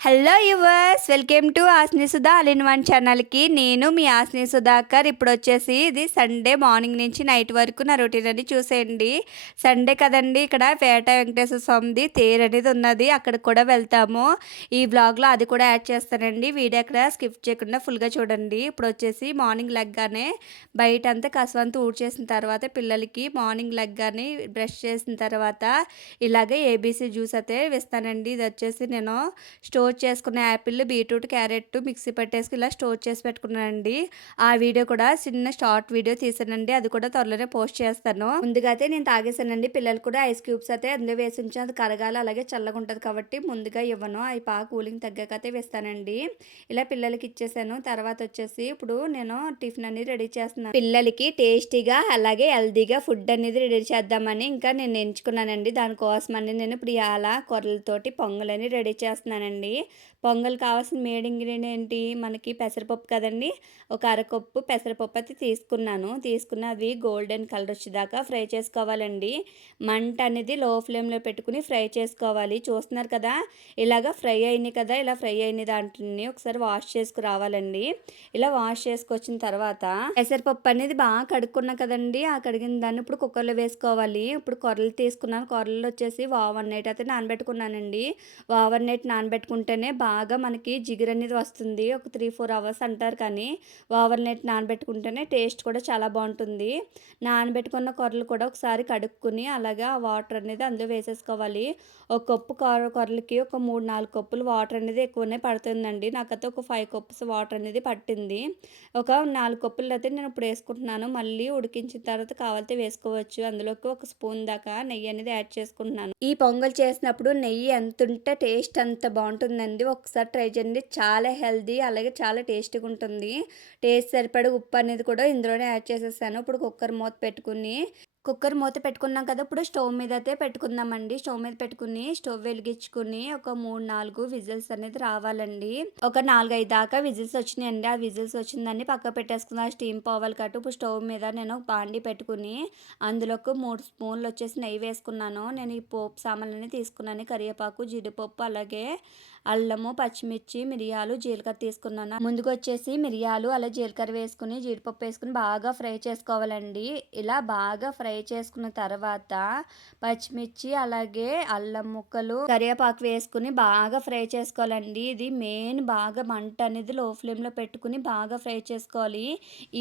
Hello viewers welcome to Asni Sudha all in one ఛానల్కి నేను మీ ఆస్ని సుధాకర్ ఇప్పుడు వచ్చేసి ఇది సండే మార్నింగ్ నుంచి నైట్ వరకు నా రొటీన్ అని చూసేయండి. సండే కదండి ఇక్కడ పేట వెంకటేశ్వర స్వామిది తేరు అనేది ఉన్నది. అక్కడికి కూడా వెళ్తాము. ఈ బ్లాగ్లో అది కూడా యాడ్ చేస్తానండి. వీడియో అక్కడ స్కిప్ చేయకుండా ఫుల్గా చూడండి. ఇప్పుడు వచ్చేసి మార్నింగ్ లెగ్గానే బయట అంతా కసవంతా ఊడ్చేసిన తర్వాత పిల్లలకి మార్నింగ్ లెగ్గానే బ్రష్ చేసిన తర్వాత ఇలాగే ఏబీసీ జ్యూస్ అయితే వేస్తానండి. ఇది వచ్చేసి నేను స్టోర్ చేసుకున్న యాపిల్ బీట్రూట్ క్యారెట్ మిక్సీ పట్టేసి ఇలా స్టోర్ చేసి పెట్టుకున్నానండి. ఆ వీడియో కూడా చిన్న షార్ట్ వీడియో తీసానండి. అది కూడా త్వరలోనే పోస్ట్ చేస్తాను. ముందుగా అయితే నేను తాగేసానండి. పిల్లలు కూడా ఐస్ క్యూబ్స్ అయితే అందులో వేసి ఉంచాను అది కరగాలి. అలాగే చల్లగా ఉంటుంది కాబట్టి ముందుగా ఇవ్వను. అవి బాగా కూలింగ్ తగ్గాక అయితే వేస్తానండి. ఇలా పిల్లలకి ఇచ్చేసాను. తర్వాత వచ్చేసి ఇప్పుడు నేను టిఫిన్ అనేది రెడీ చేస్తున్నాను. పిల్లలకి టేస్టీగా అలాగే హెల్దీగా ఫుడ్ అనేది రెడీ చేద్దామని ఇంకా నేను ఎంచుకున్నానండి. దానికోసమని నేను ఇప్పుడు అలా కొర్రలతోటి పొంగలని రెడీ చేస్తున్నానండి. పొంగల్ కావాల్సిన మేడ్ ఇంగ్రీడియంట్ ఏంటి? మనకి పెసరపప్పు కదండి. ఒక అరకప్పు పెసరపప్పు అయితే తీసుకున్నాను. తీసుకున్న అది గోల్డెన్ కలర్ వచ్చేదాకా ఫ్రై చేసుకోవాలండి. మంట అనేది లో ఫ్లేమ్లో పెట్టుకుని ఫ్రై చేసుకోవాలి. చూస్తున్నారు కదా ఇలాగ ఫ్రై అయినాయి కదా ఇలా ఫ్రై అయిన దాంట్లోని ఒకసారి వాష్ చేసుకు రావాలండి. ఇలా వాష్ చేసుకొచ్చిన తర్వాత పెసరపప్పు అనేది బాగా కడుక్కున్నా కదండి. ఆ కడిగిన దాన్ని ఇప్పుడు కుక్కర్లో వేసుకోవాలి. ఇప్పుడు కొర్రలు తీసుకున్నాను. కొర్రలు వచ్చేసి ఓవర్ నైట్ అయితే నానబెట్టుకున్నానండి. ఓవర్ నైట్ నానబెట్టుకుంటేనే బాగా మనకి జిగురు అనేది వస్తుంది. ఒక త్రీ ఫోర్ అవర్స్ అంటారు కానీ ఓవర్ నైట్ నానబెట్టుకుంటేనే టేస్ట్ కూడా చాలా బాగుంటుంది. నానబెట్టుకున్న కొర్రలు కూడా ఒకసారి కడుక్కుని అలాగా ఆ వాటర్ అనేది అందులో వేసేసుకోవాలి. ఒక కప్పు కొర కొర్రలకి ఒక మూడు నాలుగు కప్పులు వాటర్ అనేది ఎక్కువనే పడుతుందండి. నాకైతే ఒక ఫైవ్ కప్స్ వాటర్ అనేది పట్టింది. ఒక నాలుగు కప్పులు అయితే నేను ఇప్పుడు వేసుకుంటున్నాను. మళ్ళీ ఉడికించిన తర్వాత కావాలితే వేసుకోవచ్చు. అందులోకి ఒక స్పూన్ దాకా నెయ్యి అనేది యాడ్ చేసుకుంటున్నాను. ఈ పొంగల్ చేసినప్పుడు నెయ్యి ఎంత ఉంటే టేస్ట్ అంత బాగుంటుంది ఉంటుందండి ఒకసారి ట్రై చేయండి. చాలా హెల్దీ అలాగే చాలా టేస్టీగా ఉంటుంది. టేస్ట్ సరిపడే ఉప్పు అనేది కూడా ఇందులోనే యాడ్ చేసేసాను. ఇప్పుడు కుక్కర్ మూత పెట్టుకుని కుక్కర్ మూత పెట్టుకున్నాం కదా ఇప్పుడు స్టవ్ మీద అయితే పెట్టుకుందామండి. స్టవ్ మీద పెట్టుకుని స్టవ్ వెలిగించుకుని ఒక మూడు నాలుగు విజిల్స్ అనేది రావాలండి. ఒక నాలుగు ఐదు దాకా విజిల్స్ వచ్చినాయండి. ఆ విజిల్స్ వచ్చిందని పక్క పెట్టేసుకున్న స్టీమ్ పోవాలి కట్టు. ఇప్పుడు స్టవ్ మీద నేను ఒక బాండి పెట్టుకుని అందులోకి మూడు స్పూన్లు వచ్చేసి నెయ్యి వేసుకున్నాను. నేను ఈ పోపు సామాన్లని తీసుకున్నాను. కరివేపాకు జీడిపప్పు అలాగే అల్లము పచ్చిమిర్చి మిరియాలు జీలకర్ర తీసుకున్నాను. ముందుకు వచ్చేసి మిరియాలు అలా జీలకర్ర వేసుకుని జీడిపప్పు వేసుకుని బాగా ఫ్రై చేసుకోవాలండి. ఇలా బాగా ఫ్రై చేసుకున్న తర్వాత పచ్చిమిర్చి అలాగే అల్లం ముక్కలు కరివేపాకు వేసుకుని బాగా ఫ్రై చేసుకోవాలండి. ఇది మెయిన్ బాగా మంట అనేది లో ఫ్లేమ్లో పెట్టుకుని బాగా ఫ్రై చేసుకోవాలి.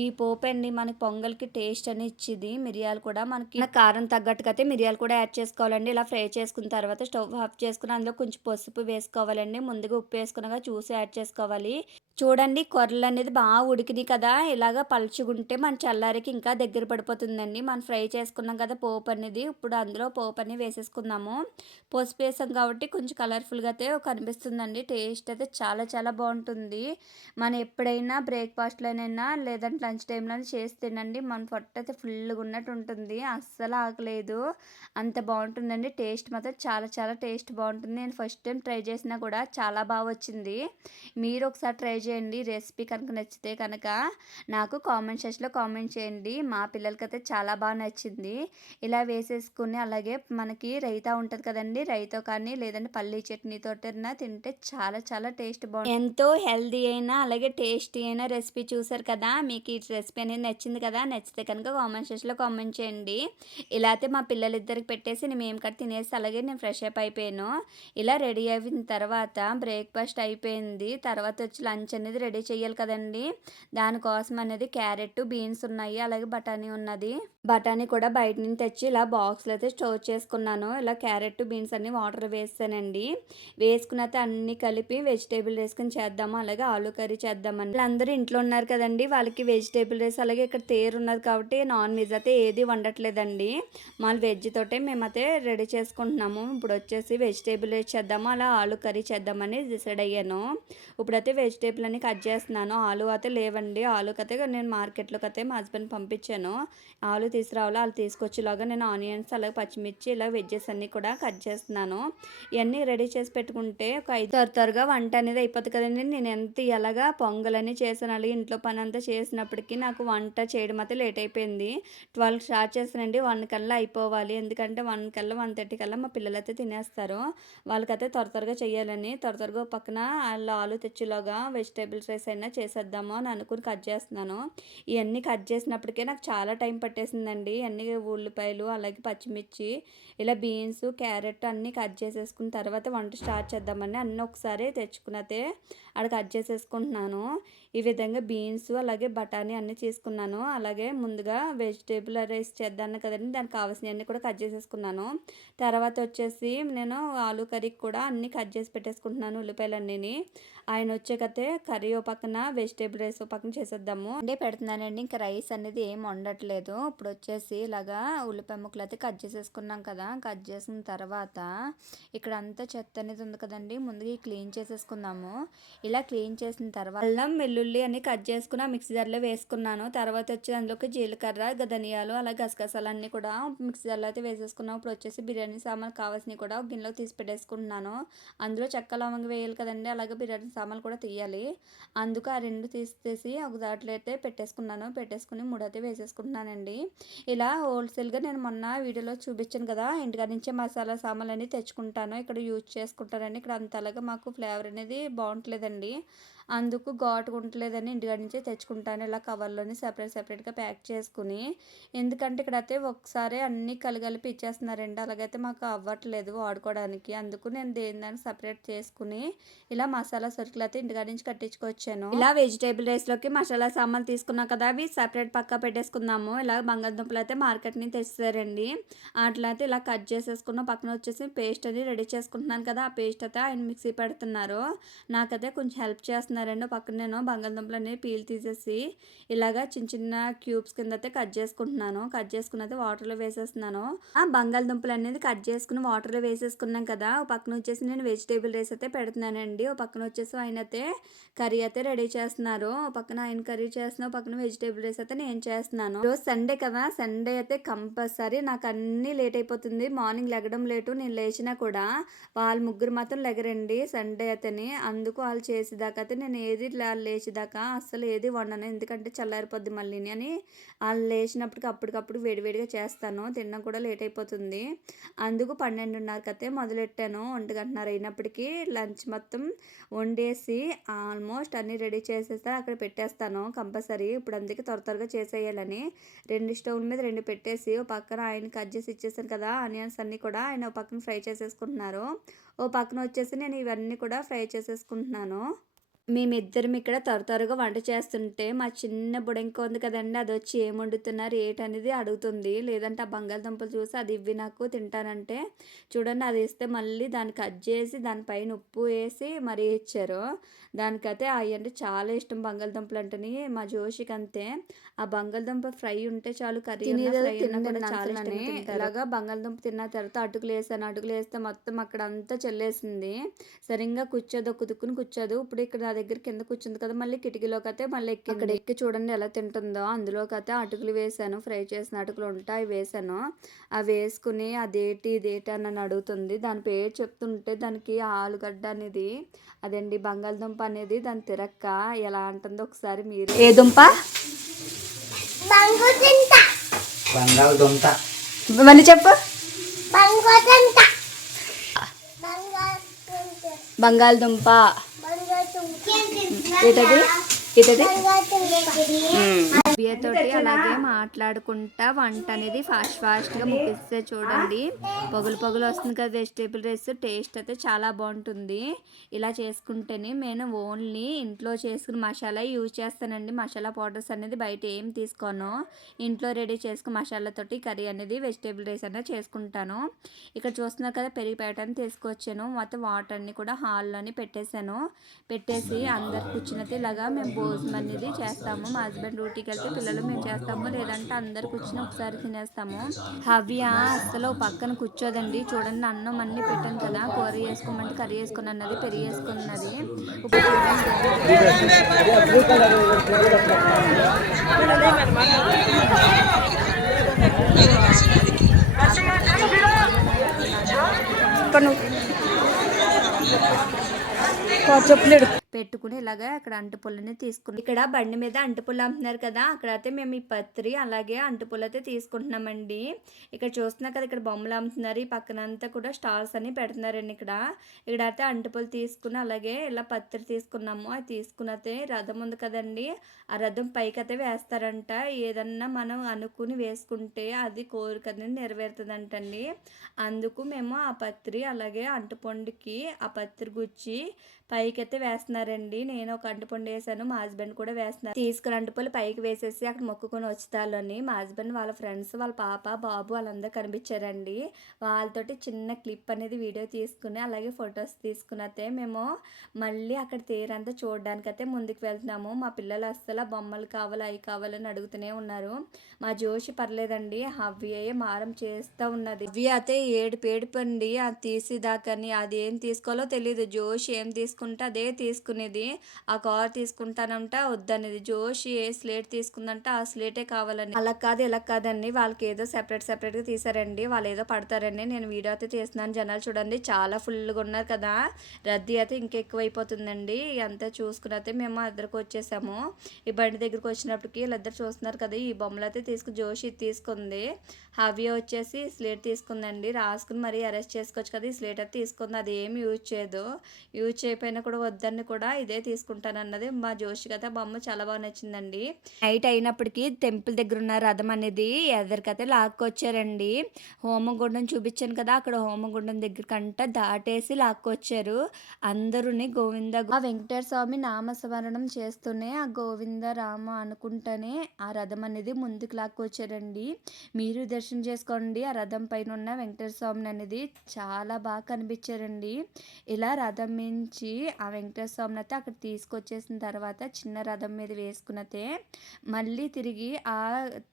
ఈ పోపు అండి మనకి పొంగల్కి టేస్ట్ అని ఇచ్చింది. మిరియాలు కూడా మనకి కారం తగ్గట్టుగా అయితే మిరియాలు కూడా యాడ్ చేసుకోవాలండి. ఇలా ఫ్రై చేసుకున్న తర్వాత స్టవ్ ఆఫ్ చేసుకుని అందులో కొంచెం పసుపు వేసుకోవాలండి. ముందుగా ఉప్పు వేసుకున్నాక చూసి యాడ్ చేసుకోవాలి. చూడండి కొర్రలు అనేది బాగా ఉడికినాయి కదా. ఇలాగ పలుచుకుంటే మన చల్లారికి ఇంకా దగ్గర పడిపోతుందండి. మనం ఫ్రై చేసుకున్నాం కదా పోపు అనేది. ఇప్పుడు అందులో పోపు అనేది వేసేసుకుందాము. పసుపు వేసాం కాబట్టి కొంచెం కలర్ఫుల్గా అయితే కనిపిస్తుందండి. టేస్ట్ అయితే చాలా చాలా బాగుంటుంది. మనం ఎప్పుడైనా బ్రేక్ఫాస్ట్లోనైనా లేదంటే లంచ్ టైంలో చేసి తినండి. మన పొట్ట అయితే ఫుల్గా ఉన్నట్టు ఉంటుంది. అస్సలు ఆకలేదు అంత బాగుంటుందండి. టేస్ట్ మాత్రం చాలా చాలా టేస్ట్ బాగుంటుంది. నేను ఫస్ట్ టైం ట్రై చేసినా కూడా చాలా బాగా వచ్చింది. మీరు ఒకసారి ట్రై చేయండి. రెసిపీ కనుక నచ్చితే కనుక నాకు కామెంట్ సెక్షన్లో కామెంట్ చేయండి. మా పిల్లలకైతే చాలా బాగా నచ్చింది. ఇలా వేసేసుకుని అలాగే మనకి రైతా ఉంటుంది కదండి. రైతా కానీ లేదంటే పల్లీ చట్నీతో తింటే చాలా చాలా టేస్ట్ బాగుంది ఎంతో హెల్దీ అయినా అలాగే టేస్టీ అయిన రెసిపీ చూసారు కదా! మీకు ఈ రెసిపీ అనేది నచ్చింది కదా! నచ్చితే కనుక కామెంట్ సెక్షన్లో కామెంట్ చేయండి. ఇలా అయితే మా పిల్లలిద్దరికి పెట్టేసి నేను మేము కట్టి తినేసి అలాగే నేను ఫ్రెష్ అప్ అయిపోయాను. ఇలా రెడీ అయిన తర్వాత బ్రేక్ఫాస్ట్ అయిపోయింది. తర్వాత వచ్చి లంచ్ అనేది రెడీ చేయాలి కదండి. దానికోసం అనేది క్యారెట్ బీన్స్ ఉన్నాయి. అలాగే బఠానీ ఉన్నది. బఠానీ కూడా బయట నుంచి తెచ్చి ఇలా బాక్స్లో అయితే స్టోర్ చేసుకున్నాను. ఇలా క్యారెట్ బీన్స్ అన్ని వాటర్ వేసానండి వేసుకున్న అన్ని కలిపి వెజిటేబుల్ వేసుకుని చేద్దాము అలాగే ఆలు కర్రీ చేద్దామని. వీళ్ళందరూ ఇంట్లో ఉన్నారు కదండి వాళ్ళకి వెజిటేబుల్ రైస్ అలాగే ఇక్కడ తేరు ఉన్నది కాబట్టి నాన్ వెజ్ అయితే ఏది వండట్లేదండి. మళ్ళీ వెజ్ తోటే మేమైతే రెడీ చేసుకుంటున్నాము. ఇప్పుడు వచ్చేసి వెజిటేబుల్ రైస్ చేద్దాము అలా ఆలు కర్రీ చేద్దామని డిసైడ్ అయ్యాను. ఇప్పుడైతే వెజిటేబుల్ అని కట్ చేస్తున్నాను. ఆలు అయితే లేవండి. ఆలుకైతే నేను మార్కెట్లోకి అయితే మా హస్బెండ్ పంపించాను. ఆలు తీసుకురావాలో? వాళ్ళు తీసుకొచ్చేలాగా నేను ఆనియన్స్ అలాగే పచ్చిమిర్చి ఇలా వెజ్జెస్ అన్నీ కూడా కట్ చేస్తున్నాను. ఇవన్నీ రెడీ చేసి పెట్టుకుంటే ఒక ఐదు త్వర త్వరగా వంట అనేది అయిపోతుంది కదండి. నేను ఎంత ఎలాగా పొంగలని చేసాను అలాగే ఇంట్లో పని అంతా చేసినప్పటికీ నాకు వంట చేయడం అయితే లేట్ అయిపోయింది. ట్వెల్వ్ స్టార్ట్ చేస్తానండి వన్ కల్లా అయిపోవాలి. ఎందుకంటే వన్ కల్లా వన్ థర్టీ కల్లా మా పిల్లలు అయితే తినేస్తారు. వాళ్ళకైతే త్వర త్వరగా చేయాలని త్వర త్వరగా ఒక పక్కన వాళ్ళు ఆలు తెచ్చేలాగా వెజిటేబుల్స్ రైస్ అయినా చేసేద్దాము అని అనుకుని కట్ చేస్తున్నాను. ఇవన్నీ కట్ చేసినప్పటికే నాకు చాలా టైం పట్టేసింది పట్టేసిందండి అన్ని ఉల్లిపాయలు అలాగే పచ్చిమిర్చి ఇలా బీన్స్ క్యారెట్ అన్నీ కట్ చేసేసుకున్న తర్వాత వంట స్టార్ట్ చేద్దామని అన్నీ ఒకసారి తెచ్చుకున్నతే అక్కడ కట్ చేసేసుకుంటున్నాను. ఈ విధంగా బీన్స్ అలాగే బఠానీ అన్నీ తీసుకున్నాను అలాగే ముందుగా వెజిటేబుల్ రైస్ చేద్దాను కదండి. దానికి కావాల్సినవన్నీ కూడా కట్ చేసేసుకున్నాను. తర్వాత వచ్చేసి నేను ఆలు కర్రీకి కూడా అన్నీ కట్ చేసి పెట్టేసుకుంటున్నాను ఉల్లిపాయలన్నీ ఆయన వచ్చాకతే కర్రీ ఓ పక్కన వెజిటేబుల్ రైస్ ఓ పక్కన చేసేద్దాము. అంటే పెడుతున్నానండి. ఇంకా రైస్ అనేది ఏం వండట్లేదు. ఇప్పుడు వచ్చేసి ఇలాగా ఉల్లిపాయ ముక్కలు అయితే కట్ చేసేసుకున్నాం కదా. కట్ చేసిన తర్వాత ఇక్కడ అంతా చెత్త అనేది ఉంది కదండి. ముందుగా క్లీన్ చేసేసుకుందాము. ఇలా క్లీన్ చేసిన తర్వాత అల్లం వెల్లుల్లి అని కట్ చేసుకుని ఆ మిక్సీ జార్లో వేసుకున్నాను. తర్వాత వచ్చి అందులోకి జీలకర్ర ధనియాలు అలా గసగసాలు అన్నీ కూడా మిక్సీ జార్లో అయితే వేసేసుకున్నాను ఇప్పుడు వచ్చేసి బిర్యానీ సామాన్ కావాల్సినవి కూడా ఒక తీసి పెట్టేసుకుంటున్నాను. అందులో చెక్క లవంగ వేయాలి కదండి. అలాగే బిర్యానీ సామాన్లు కూడా తీయాలి. అందుకు ఆ రెండు తీసేసి ఒక దాంట్లో అయితే పెట్టేసుకున్నాను. పెట్టేసుకుని మూడైతే వేసేసుకుంటున్నానండి. ఇలా హోల్సేల్గా నేను మొన్న వీడియోలో చూపించాను కదా ఇంటికాడ నుంచే మసాలా సామాన్లు అన్నీ తెచ్చుకుంటాను. ఇక్కడ యూజ్ చేసుకుంటానండి. ఇక్కడ అంతలాగా మాకు ఫ్లేవర్ అనేది బాగుంటలేదండి. అందుకు ఘాటు ఉండలేదని ఇంటికాడ నుంచే తెచ్చుకుంటాను. ఇలా కవర్లోని సపరేట్ సపరేట్గా ప్యాక్ చేసుకుని ఎందుకంటే ఇక్కడ అయితే ఒకసారి అన్నీ కలిగలిపి ఇచ్చేస్తున్నారండి. అలాగైతే మాకు అవ్వట్లేదు వాడుకోవడానికి. అందుకు నేను దేని దాన్ని సపరేట్ చేసుకుని ఇలా మసాలా సరుకులు అయితే ఇంటికాడ నుంచి కట్టించుకొచ్చాను. ఇలా వెజిటేబుల్ రైస్లోకి మసాలా సామాన్లు తీసుకున్నాం కదా అవి సపరేట్ పక్క పెట్టేసుకుందాము. ఇలా బంగాళదుంపలు అయితే మార్కెట్ నుంచి తెచ్చారండి. అట్లా అయితే ఇలా కట్ చేసేసుకున్నాం. పక్కన వచ్చేసి పేస్ట్ అది రెడీ చేసుకుంటున్నాను కదా ఆ పేస్ట్ అయితే ఆయన మిక్సీ పెడుతున్నారు. నాకైతే కొంచెం హెల్ప్ చేస్తున్నారు. చేస్తున్నారండి పక్కన నేను బంగాళదుంపలు అనేవి పీల్ తీసేసి ఇలాగా చిన్న చిన్న క్యూబ్స్ కింద అయితే కట్ చేసుకుంటున్నాను. కట్ చేసుకున్నది అయితే వాటర్లో వేసేస్తున్నాను. ఆ బంగాళదుంపలు అనేది కట్ చేసుకుని వాటర్లో వేసేసుకున్నాం కదా ఓ పక్కన వచ్చేసి నేను వెజిటేబుల్ రైస్ అయితే పెడుతున్నానండి. ఓ పక్కన వచ్చేసి ఆయన అయితే కర్రీ అయితే రెడీ చేస్తున్నారు. ఓ పక్కన ఆయన కర్రీ చేస్తున్నా పక్కన వెజిటేబుల్ రైస్ అయితే నేను చేస్తున్నాను. రోజు సండే కదా సండే అయితే కంపల్సరీ నాకు అన్నీ లేట్ అయిపోతుంది. మార్నింగ్ లెగడం లేటు నేను లేచినా కూడా వాళ్ళ ముగ్గురు మాత్రం లెగరండి సండే అయితేనే. అందుకు వాళ్ళు చేసేదాకా అయితే నేను నేను ఏది లేచేదాకా అస్సలు ఏది వండను. ఎందుకంటే చల్లారిపోద్ది మళ్ళీ అని వాళ్ళు లేచినప్పటికి అప్పటికప్పుడు వేడివేడిగా చేస్తాను. తిన్నా కూడా లేట్ అయిపోతుంది. అందుకు పన్నెండున్నరకి అయితే మొదలెట్టాను. ఒంటి గంటన్నర అయినప్పటికీ లంచ్ మొత్తం వండేసి ఆల్మోస్ట్ అన్నీ రెడీ చేసేస్తే అక్కడ పెట్టేస్తాను కంపల్సరీ. ఇప్పుడు అందుకే త్వర త్వరగా చేసేయాలని రెండు స్టవ్ మీద రెండు పెట్టేసి ఓ పక్కన ఆయన కట్ చేసి ఇచ్చేసాను కదా ఆనియన్స్ అన్నీ కూడా ఆయన ఓ పక్కన ఫ్రై చేసేసుకుంటున్నారు. ఓ పక్కన వచ్చేసి నేను ఇవన్నీ కూడా ఫ్రై చేసేసుకుంటున్నాను. మేమిద్దరం ఇక్కడ త్వర త్వరగా వంట చేస్తుంటే మా చిన్న బుడంక ఉంది కదండి అది వచ్చి ఏం వండుతున్నారు ఏంటనేది అడుగుతుంది. లేదంటే ఆ బంగాళదుంపలు చూసి అది ఇవ్వి నాకు తింటానంటే చూడండి అది ఇస్తే మళ్ళీ దాన్ని కట్ చేసి దానిపైన ఉప్పు వేసి మరీ ఇచ్చారు. దానికైతే అవి అంటే చాలా ఇష్టం బంగాళదుంపలు అంటేని మా జోషికి అంతే. ఆ బంగాళదుంప ఫ్రై ఉంటే చాలు కర్రీ ఫ్రై కూడా చాలా ఇష్టం ఇలాగా బంగాళదుంప తిన్న తర్వాత అటుకులు వేసాను అటుకులు వేస్తే మొత్తం అక్కడ అంతా చెల్లేసింది. సరిగ్గా కూర్చోదు కుదుక్కుని కూర్చోదు ఇప్పుడు ఇక్కడ దగ్గర కింద కూర్చుంది కదా మళ్ళీ కిటికీలోకి అయితే మళ్ళీ ఎక్కి అక్కడ ఎక్కి చూడండి ఎలా తింటుందో. అందులోకి అయితే అటుకులు వేసాను ఫ్రై చేసిన అటుకులు ఉంటాయి అవి వేసాను. అవి వేసుకుని అదేటి ఇదేటి అని నన్ను అడుగుతుంది. దాని పేరు చెప్తుంటే దానికి ఆలుగడ్డ అనేది అదండి బంగాళదుంప అనేది దాని తిరక్క ఎలా అంటుందో ఒకసారి మీరు. ఏ దుంప? బంగాళదుంప. మళ్ళీ చెప్పు. బంగాళదుంప. এটাতে এটাতে হুম। తోటి అలాగే మాట్లాడుకుంటా వంట అనేది ఫాస్ట్ ఫాస్ట్గా ముగిస్తే చూడండి. పొగలు పొగలు వస్తుంది కదా వెజిటేబుల్ రైస్ టేస్ట్ అయితే చాలా బాగుంటుంది. ఇలా చేసుకుంటేనే నేను ఓన్లీ ఇంట్లో చేసుకుని మసాలా యూజ్ చేస్తానండి. మసాలా పౌడర్స్ అనేది బయట ఏం తీసుకోను. ఇంట్లో రెడీ చేసుకుని మసాలాతోటి కర్రీ అనేది వెజిటేబుల్ రైస్ అనేది చేసుకుంటాను. ఇక్కడ చూస్తున్నారు కదా పెరిగి ప్యాటర్న్ తీసుకొచ్చాను. మొత్తం వాటర్ అన్ని కూడా హాల్లోని పెట్టేశాను. పెట్టేసి అందరు కూర్చున్నది ఇలాగా మేము భోజనం అనేది చేస్తాము. మా హస్బెండ్ డ్యూటీకి వెళ్తే పిల్లలు మేము చేస్తాము లేదంటే అందరు కూర్చుని ఒకసారి తినేస్తాము. హవ్య అసలు పక్కన కూర్చోదండి. చూడండి అన్నం అన్ని పెట్టాను కదా. కూర వేసుకోమంటే కర్రీ వేసుకుని అన్నది పెరిగి వేసుకున్నది ఇప్పుడు చూడండి. పెట్టుకుని ఇలాగ అక్కడ అంటుపుల్లని తీసుకున్నాం. ఇక్కడ బండి మీద అంటుపుల్ల అమ్ముతున్నారు కదా అక్కడైతే మేము ఈ పత్రి అలాగే అంటుపుల్ల అయితే తీసుకుంటున్నామండి. ఇక్కడ చూస్తున్నా కదా ఇక్కడ బొమ్మలు అమ్ముతున్నారు. ఈ పక్కనంతా కూడా స్టాల్స్ అని పెడుతున్నారండి ఇక్కడ. ఇక్కడ అయితే అంటుపులు తీసుకుని అలాగే ఇలా పత్రి తీసుకున్నాము. అది తీసుకున్నతే అయితే రథం ఉంది కదండి. ఆ రథం పైకి అయితే వేస్తారంట. ఏదన్నా మనం అనుకుని వేసుకుంటే అది కోరిక అనేది నెరవేరుతుందంటండి. అందుకు మేము ఆ పత్రి అలాగే అంటుపండుకి ఆ పత్రి గుచ్చి పైకి అయితే వేస్తున్నారు. వేస్తున్నారండి నేను ఒక అంటుపండు వేసాను మా హస్బెండ్ కూడా వేస్తున్నారు. తీసుకుని అంటుపళ్ళు పైకి వేసేసి అక్కడ మొక్కుకొని వచ్చుతాలోని మా హస్బెండ్ వాళ్ళ ఫ్రెండ్స్ వాళ్ళ పాప బాబు వాళ్ళందరూ కనిపించారండి. వాళ్ళతోటి చిన్న క్లిప్ అనేది వీడియో తీసుకుని అలాగే ఫొటోస్ తీసుకుని మేము మళ్ళీ అక్కడ తీరంతా చూడడానికి అయితే ముందుకు వెళ్తున్నాము. మా పిల్లలు అస్సలు బొమ్మలు కావాలి అవి కావాలని అడుగుతూనే ఉన్నారు. మా జోషి పర్లేదండి. హవ్య మారం చేస్తూ ఉన్నది. హవ్య అయితే ఏడు పేడిపండి అది తీసేదాకని అది ఏం తీసుకోవాలో తెలియదు జోషి ఏం తీసుకుంటే అదే తీసుకునేది. ఆ కార్ తీసుకుంటానంట వద్దనేది. జోషి ఏ స్లేట్ తీసుకుందంట ఆ స్లేటే కావాలని. అలా కాదు ఇలా కాదండి. వాళ్ళకి ఏదో సెపరేట్ సెపరేట్గా తీసారండి వాళ్ళు ఏదో పడతారండి. నేను వీడియో అయితే తీస్తున్నాను. జనాలు చూడండి. చాలా ఫుల్గా ఉన్నారు కదా. రద్దీ అయితే ఇంకెక్కువైపోతుందండి. అంతా చూసుకుని అయితే మేము ఇద్దరికి వచ్చేసాము. ఈ బండి దగ్గరికి వచ్చినప్పటికి వీళ్ళిద్దరు చూస్తున్నారు కదా. ఈ బొమ్మలు అయితే తీసుకుని జోషి తీసుకుంది. హవ్య వచ్చేసి స్లేట్ తీసుకుందండి. రాసుకుని మరీ అరెస్ట్ చేసుకోవచ్చు కదా. ఈ స్లేట్ అయితే తీసుకుంది. అది ఏమి యూజ్ చేయదు. యూజ్ చేయకపోయినా కూడా వద్దని కూడా ఇదే తీసుకుంటాను అన్నది మా జోషి కదా బొమ్మ చాలా బాగా నచ్చిందండి. నైట్ అయినప్పటికీ టెంపుల్ దగ్గర ఉన్న రథం అనేది ఎదరికైతే లాక్కొచ్చారండి. హోమగుండం చూపించాను కదా అక్కడ హోమగుండం దగ్గరకంట దాటేసి లాక్కొచ్చారు. అందరూని గోవింద ఆ వెంకటేశ్వర స్వామి నామస్మరణం చేస్తూనే ఆ గోవింద రామ అనుకుంటానే ఆ రథం అనేది ముందుకు లాక్కొచ్చారండి. మీరు దర్శనం చేసుకోండి. ఆ రథం పైన ఉన్న వెంకటేశ్వర స్వామిని అనేది చాలా బాగా కనిపించారండి. ఇలా రథం మించి ఆ వెంకటేశ్వర స్వామిని అక్కడ తీసుకొచ్చేసిన తర్వాత చిన్న రథం మీద వేసుకున్నతే మళ్ళీ తిరిగి ఆ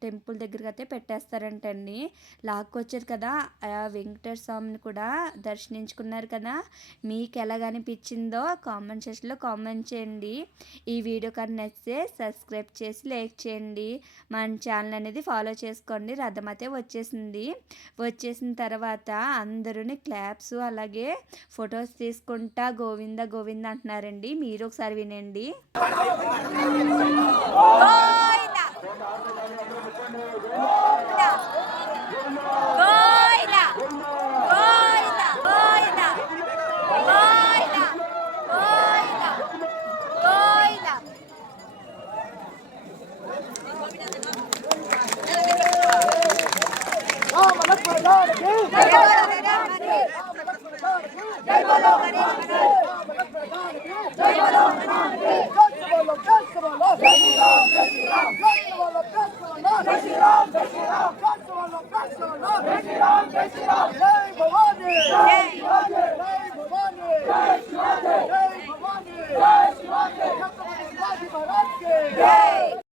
టెంపుల్ దగ్గరికి అయితే పెట్టేస్తారంటండి. లాక్కొచ్చారు కదా ఆ వెంకటేశ్వర స్వామిని కూడా దర్శించుకున్నారు కదా. మీకు ఎలా అనిపించిందో కామెంట్ సెక్షన్లో కామెంట్ చేయండి. ఈ వీడియో కానీ నచ్చితే సబ్స్క్రైబ్ చేసి లైక్ చేయండి. మన ఛానల్ అనేది ఫాలో చేసుకోండి. రథం అయితే వచ్చేసింది. వచ్చేసిన తర్వాత అందరూని క్లాప్స్ అలాగే ఫొటోస్ తీసుకుంటా గోవింద గోవింద అంటున్నారండి. మీరు ఒకసారి వినండి. జై